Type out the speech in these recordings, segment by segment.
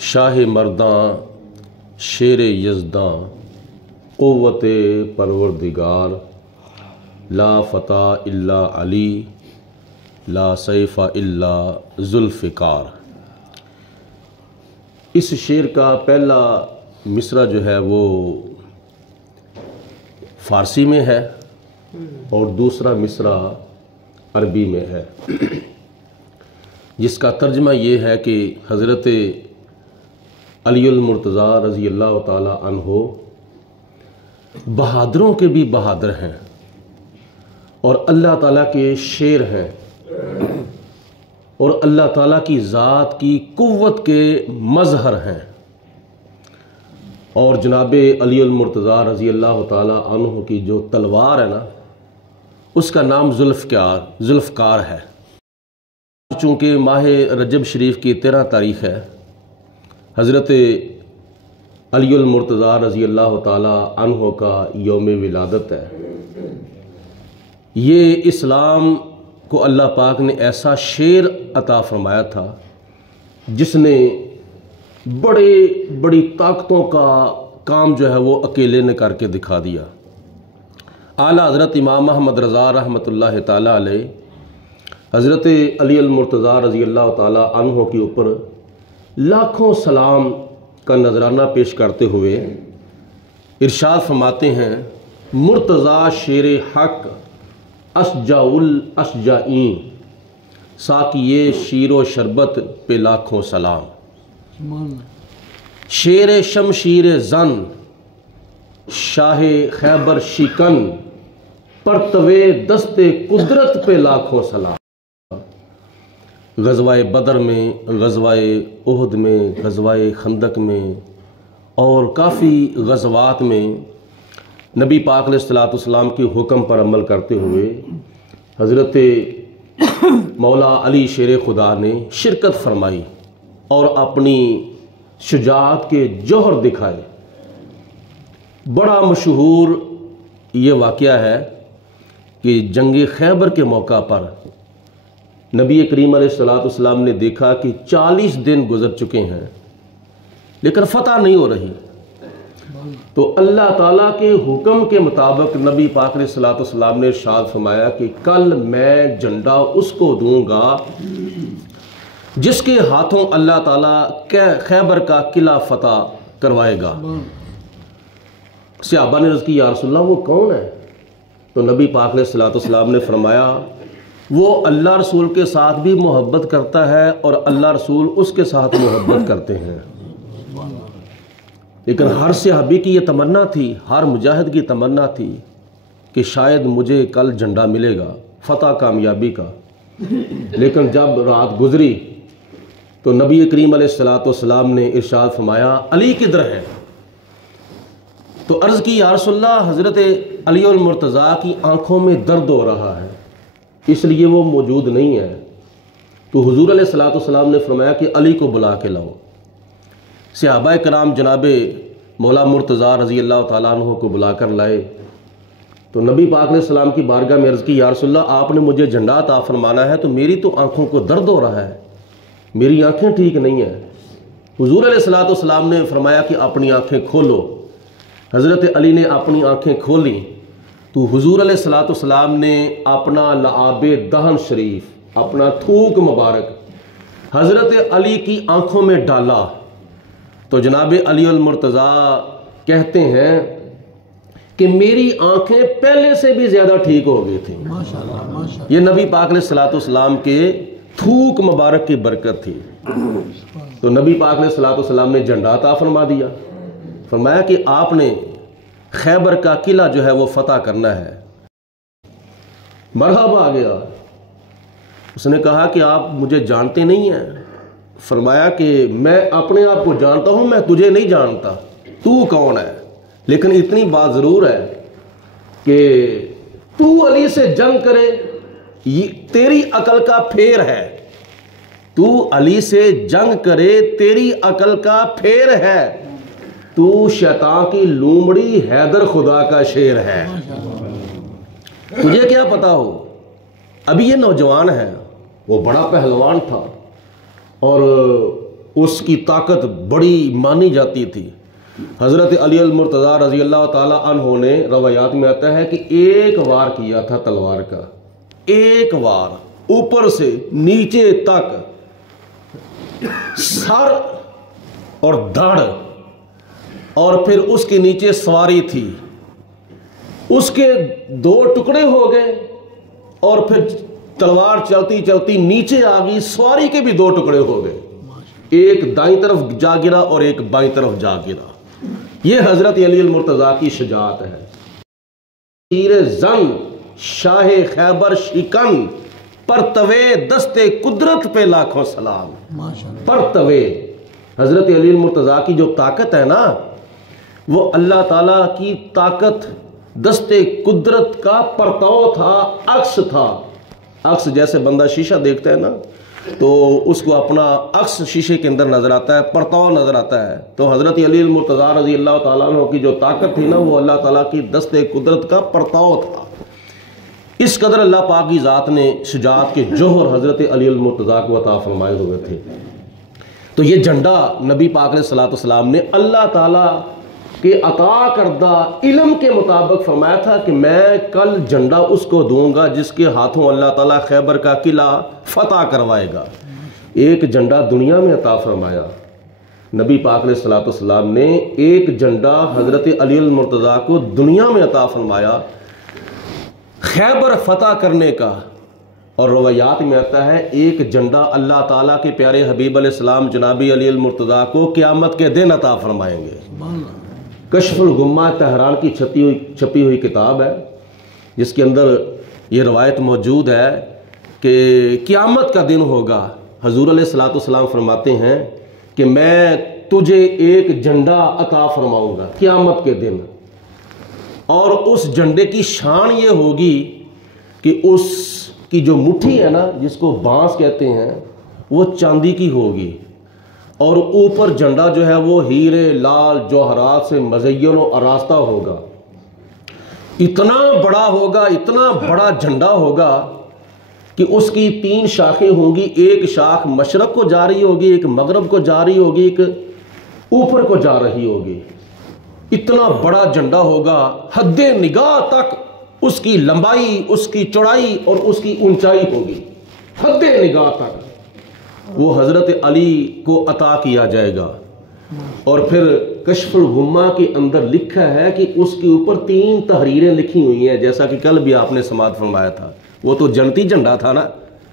शाह मर्दां शेर यज़दां क़ुव्वत परवरदिगार ला फ़ता इल्ला अली ला सैफ़ा इल्ला ज़ुल्फ़िकार। इस शेर का पहला मिसरा जो है वो फ़ारसी में है और दूसरा मिसरा अरबी में है, जिसका तर्जमा ये है कि हज़रत अलीउल मुर्तज़ा रज़ी अल्लाह ताला अन्हो बहादुरों के भी बहादुर हैं और अल्लाह ताला के शेर हैं और अल्लाह ताला की ज़ात की कुव्वत के मज़हर हैं। और जनाब अलीउल मुर्तज़ा रज़ी अल्लाह ताला अन्हो की जो तलवार है ना, उसका नाम ज़ुल्फ़कार है। चूँकि माह रजब शरीफ की 13 तारीख़ है, हज़रत अलीउल मुर्तज़ा रज़ी अल्लाह ताला अन्हो का यौम विलादत है। ये इस्लाम को अल्लाह पाक ने ऐसा शेर अता फरमाया था जिसने बड़ी ताकतों का काम जो है वो अकेले ने करके दिखा दिया। आला हज़रत इमाम अहमद रज़ा रहमतुल्लाह ताला अलैह हज़रत अलीउल मुर्तज़ा रज़ी अल्लाह ताला अन्हो के ऊपर लाखों सलाम का नजराना पेश करते हुए इरशाद फरमाते हैं, मुर्तज़ा शेर हक असजाउल असजाईं साकिये शीरो शरबत पे लाखों सलाम। शेर शमशीर जन शाह खैबर शिकन परतवे दस्ते कुदरत पे लाखों सलाम। ग़ज़वाए बदर में, ग़ज़वाए उहद में, ग़ज़वाए खंदक में और काफ़ी ग़ज़वात में नबी पाक अलैहिस्सलाम के हुक्म पर अमल करते हुए हज़रत मौला अली शेर खुदा ने शिरकत फरमाई और अपनी शुजाअत के जौहर दिखाए। बड़ा मशहूर ये वाक़या है कि जंग खैबर के मौका पर नबी करीम अलैहिस्सलाम ने देखा कि 40 दिन गुजर चुके हैं लेकिन फ़तह नहीं हो रही। तो अल्लाह ताला के हुक्म के मुताबिक नबी पाक अलैहिस्सलाम ने इरशाद फरमाया कि कल मैं झंडा उसको दूंगा जिसके हाथों अल्लाह ताला खैबर का किला फतह करवाएगा। सहाबा ने अर्ज़ की, या रसूलल्लाह वो कौन है? तो नबी पाक अलैहिस्सलाम ने फरमाया, वो अल्लाह रसूल के साथ भी मोहब्बत करता है और अल्लाह रसूल उसके साथ मोहब्बत करते हैं। लेकिन हर सहाबी की ये तमन्ना थी, हर मुजाहिद की तमन्ना थी कि शायद मुझे कल झंडा मिलेगा फतह कामयाबी का। लेकिन जब रात गुजरी तो नबी करीम अलैहिस्सलाम ने इरशाद फरमाया, अली किधर है? तो अर्ज़ की, या रसूलल्लाह हज़रत अलीउल मुर्तज़ा की आंखों में दर्द हो रहा है इसलिए वो मौजूद नहीं है। तो हुज़ूर अलैहिस्सलाम ने फरमाया कि अली को बुला के लाओ। सहाबाए कराम जनाबे मौला मुर्तज़ा रज़ी अल्लाह ताला अन्हु को बुलाकर लाए। तो नबी पाक अलैहिस्सलाम की बारगाह में अर्ज़ की, या रसूलल्लाह आपने मुझे झंडा अता फरमाना है तो मेरी तो आंखों को दर्द हो रहा है, मेरी आंखें ठीक नहीं है। हुज़ूर अलैहिस्सलाम ने फरमाया कि अपनी आंखें खोलो। हज़रत अली ने अपनी आंखें खोली तो हुज़ूर अलैहिस्सलाम ने अपना लआबे दहन शरीफ, अपना थूक मुबारक हज़रत अली की आंखों में डाला। तो जनाब अलीउल मुर्तज़ा कहते हैं कि मेरी आंखें पहले से भी ज़्यादा ठीक हो गई थी। माशाअल्लाह, माशाअल्लाह। ये नबी पाक अलैहिस्सलाम के थूक मुबारक की बरकत थी। तो नबी पाक अलैहिस्सलाम ने झंडा अता फरमा दिया। फरमाया कि आपने खैबर का किला जो है वो फतह करना है। मरहबा आ गया। उसने कहा कि आप मुझे जानते नहीं हैं। फरमाया कि मैं अपने आप को जानता हूं, मैं तुझे नहीं जानता, तू कौन है? लेकिन इतनी बात ज़रूर है कि तू अली से जंग करे ये तेरी अकल का फेर है। तू अली से जंग करे तेरी अकल का फेर है। तू शैतान की लूमड़ी हैदर खुदा का शेर है। तुझे क्या पता हो? अभी ये नौजवान है, वो बड़ा पहलवान था और उसकी ताकत बड़ी मानी जाती थी। हज़रत अली अल-मुर्तज़ा रज़ी अल्लाह ताला अन्हो ने रवायात में आता है कि एक वार किया था तलवार का, एक वार ऊपर से नीचे तक सर और धड़, और फिर उसके नीचे सवारी थी, उसके दो टुकड़े हो गए और फिर तलवार चलती चलती नीचे आ गई, सवारी के भी दो टुकड़े हो गए, एक दाईं तरफ जा गिरा और एक बाईं तरफ जा गिरा। यह हजरत अली मुर्तज़ा की शजाअत है। तीर जंग शाह खैबर शिकन परतवे दस्ते कुदरत पे लाखों सलाम। परतवे हजरत अली मुर्तज़ा की जो ताकत है ना, वो अल्लाह ताला की ताकत दस्ते कुदरत का परताव था, अक्स था। अक्स जैसे बंदा शीशा देखता है ना, तो उसको अपना अक्स शीशे के अंदर नजर आता है, परताव नजर आता है। तो हजरत अली मुर्तज़ा रज़ी अल्लाह ताला अन्हु की जो ताकत थी ना, वो अल्लाह ताला की दस्ते कुदरत का परताव था। इस कदर अल्लाह पाक की ज़ात ने शुजाअत के जोहर हजरत अली मुर्तज़ा को अता फरमाए हुए थे। तो ये झंडा नबी पाक अलैहिस्सलातु वस्सलाम ने अल्लाह ताला के अता करदा इल्म के मुताबिक फरमाया था कि मैं कल झंडा उसको दूंगा जिसके हाथों अल्लाह ताला खैबर का किला फतह करवाएगा। एक झंडा दुनिया में अता फरमाया। नबी पाक अलैहिस्सलातु वस्सलाम ने एक झंडा हजरत अली मुर्तज़ा को दुनिया में अता फरमाया खैबर फतह करने का। और रवायात में आता है एक झंडा अल्लाह ताला के प्यारे हबीब अलैहिस्सलाम जनाबी अली मुर्तज़ा को क़यामत के दिन अता फरमाएंगे। कश्फुल गुम्मा तहरान की छपी हुई किताब है, जिसके अंदर ये रवायत मौजूद है कि क़यामत का दिन होगा। हजूर अलैहिस्सलातु वस्सलाम फरमाते हैं कि मैं तुझे एक झंडा अता फरमाऊंगा क़यामत के दिन, और उस झंडे की शान ये होगी कि उसकी जो मुट्ठी है ना, जिसको बांस कहते हैं, वो चांदी की होगी, और ऊपर झंडा जो है वो हीरे लाल जौहरात से मज़य्यन और आरास्ता होगा। इतना बड़ा होगा, इतना बड़ा झंडा होगा कि उसकी 3 शाखें होंगी। एक शाख मशरक को जा रही होगी, एक मगरब को जा रही होगी, एक ऊपर को जा रही होगी। इतना बड़ा झंडा होगा, हद्दे निगाह तक उसकी लंबाई, उसकी चौड़ाई और उसकी ऊंचाई होगी, हद्दे निगाह तक वो हजरत अली को अता किया जाएगा। और फिर कश्फुल गुम्मा के अंदर लिखा है कि उसके ऊपर 3 तहरीरें लिखी हुई हैं, जैसा कि कल भी आपने समात फरमाया था। वो तो जन्नती झंडा था ना,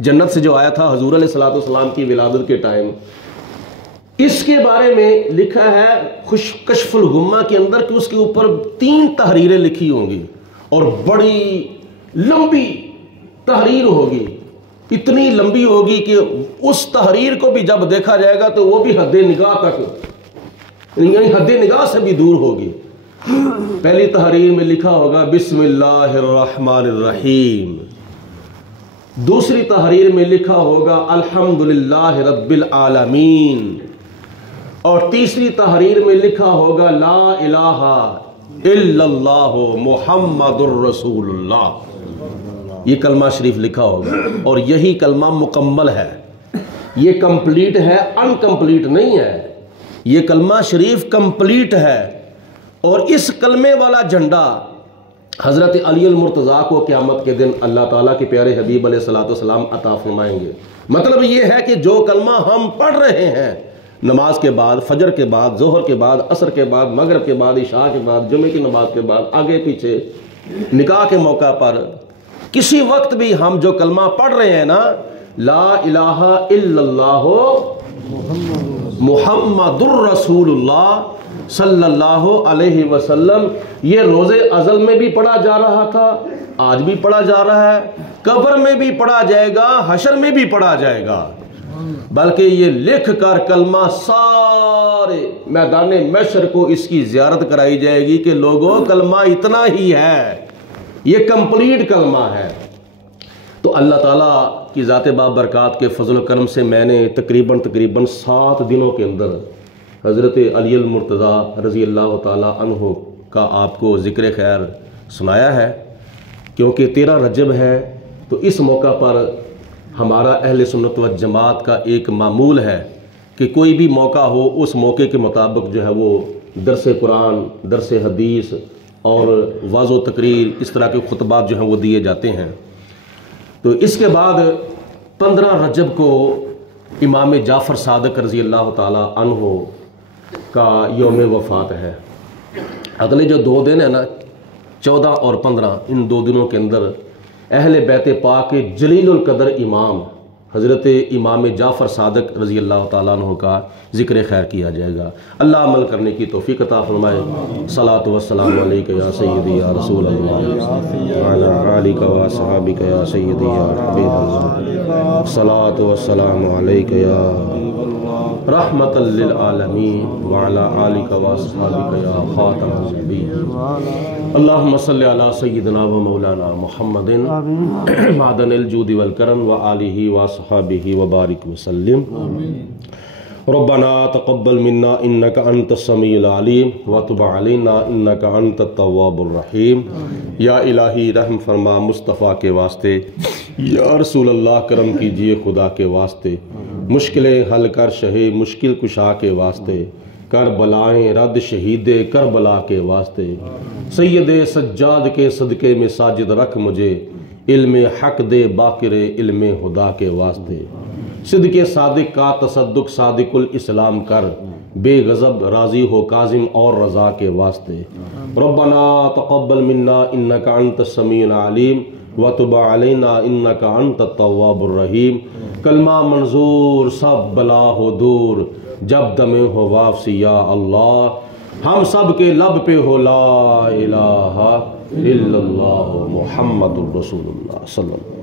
जन्नत से जो आया था हजूर अलैहिस्सलातु वस्सलाम की विलादत के टाइम। इसके बारे में लिखा है कश्फुल गुम्मा के अंदर कि उसके ऊपर 3 तहरीरें लिखी होंगी और बड़ी लंबी तहरीर होगी, इतनी लंबी होगी कि उस तहरीर को भी जब देखा जाएगा तो वो भी हद्दे निगाह तक, यानी हद्दे निगाह से भी दूर होगी। पहली तहरीर में लिखा होगा बिस्मिल्लाहिर्रहमानिर्रहीम, दूसरी तहरीर में लिखा होगा अल्हम्दुलिल्लाहि रब्बिल आलमीन, और तीसरी तहरीर में लिखा होगा ला इलाहा इल्लल्लाहु मुहम्मदुर रसूलुल्लाह। ये कलमा शरीफ लिखा होगा, और यही कलमा मुकम्मल है, ये कंप्लीट है, अनकंप्लीट नहीं है। ये कलमा शरीफ कंप्लीट है। और इस कलमे वाला झंडा हजरत अली मुर्तज़ा को क़यामत के दिन अल्लाह ताला के प्यारे हबीब अलैहिस्सलातु वस्सलाम अता फरमाएंगे। मतलब ये है कि जो कलमा हम पढ़ रहे हैं नमाज के बाद, फजर के बाद, जोहर के बाद, असर के बाद, मगरिब के बाद, इशा के बाद, जुमे की नमाज के बाद, आगे पीछे, निकाह के मौका पर, किसी वक्त भी हम जो कलमा पढ़ रहे हैं ना, ला इलाहा इल्लल्लाहु मुहम्मदुर रसूलुल्लाह सल्लल्लाहु अलैहि वसल्लम, ये रोज़े अज़ल में भी पढ़ा जा रहा था, आज भी पढ़ा जा रहा है, कब्र में भी पढ़ा जाएगा, हशर में भी पढ़ा जाएगा। बल्कि ये लिख कर कलमा सारे मैदान महशर को इसकी ज़ियारत कराई जाएगी कि लोगों कलमा इतना ही है, ये कंप्लीट कलमा है। तो अल्लाह ताला की ज़ात बाबरकात के फजल करम से मैंने तकरीबन 7 दिनों के अंदर हज़रत अली मुर्तज़ा रज़ी अल्लाह ताला अन्हु का आपको ज़िक्र खैर सुनाया है। क्योंकि 13 रजब है, तो इस मौका पर हमारा अहले सुन्नत व जमात का एक मामूल है कि कोई भी मौका हो उस मौके के मुताबिक जो है वो दरस कुरान, दरस हदीस और वाज़ो तकरीर, इस तरह के खुतबात जो हैं वो दिए जाते हैं। तो इसके बाद 15 रजब को इमाम जाफ़र सादिक रज़ी अल्लाह ताला अन्हो का यौम वफ़ात है। अगले जो 2 दिन है ना, 14 और 15, इन 2 दिनों के अंदर अहले बैत पाक के जलीलुल कदर इमाम हज़रत इमाम जाफ़र सादिक रज़ी अल्लाह ताला अन्हु का ज़िक्र खैर किया जाएगा। अल्लाह अमल करने की तौफ़ीक़ अता फ़रमाए। सलातु वस्सलामु अलैका या सय्यदी या रसूल अल्लाह व अला आलिका व असहाबिका या सय्यदी या हबीब अल्लाह। सलातु वस्सलामु अलैका या रहमतल लिल आलमीन व अला आलिका व असहाबिका या खातमुन नबीय्यीन। अल्लाहुम्मा सल्लि अला सय्यिदिना व मौलाना मुहम्मदिन मादनिल जूदि वल करम व आलिहि व असहाबिहि व बारिक वसल्लिम। रब्बना तक़ब्बल मिन्ना इन्नका अंतस समीउल अलीम व तुब अलैना इन्नका अंतत तव्वाबुर रहीम। या इलाही रहम फरमा मुस्तफ़ा के वास्ते, या रसूल अल्लाह करम कीजिए खुदा के वास्ते, मुश्किलें हल कर शहे मुश्किल कुशा के वास्ते, कर बलाएं रद्द शहीदे करबला के वास्ते, सैयदे सज्जाद के सदक़े में साजिद रख मुझे, इल्म हक दे बाकिरे इल्म हुदा के वास्ते, सिद्क़े सादिक का तसद्दुक सादिकुल इस्लाम कर, बेगज़ब राज़ी हो काजिम और रज़ा के वास्ते। रब्बना तक़ब्बल मिन्ना इन्नका अंतस समीउल अलीम व तुब अलैना इन्नका अंतत तव्वाबुर रहीम। कलमा मंजूर सब बला हो दूर, जब दमे हो वापसी या अल्लाह, हम सब के लब पे हो ला इलाहा इल्लल्लाह मुहम्मदुर रसूलुल्लाह सल्लल्लाहु।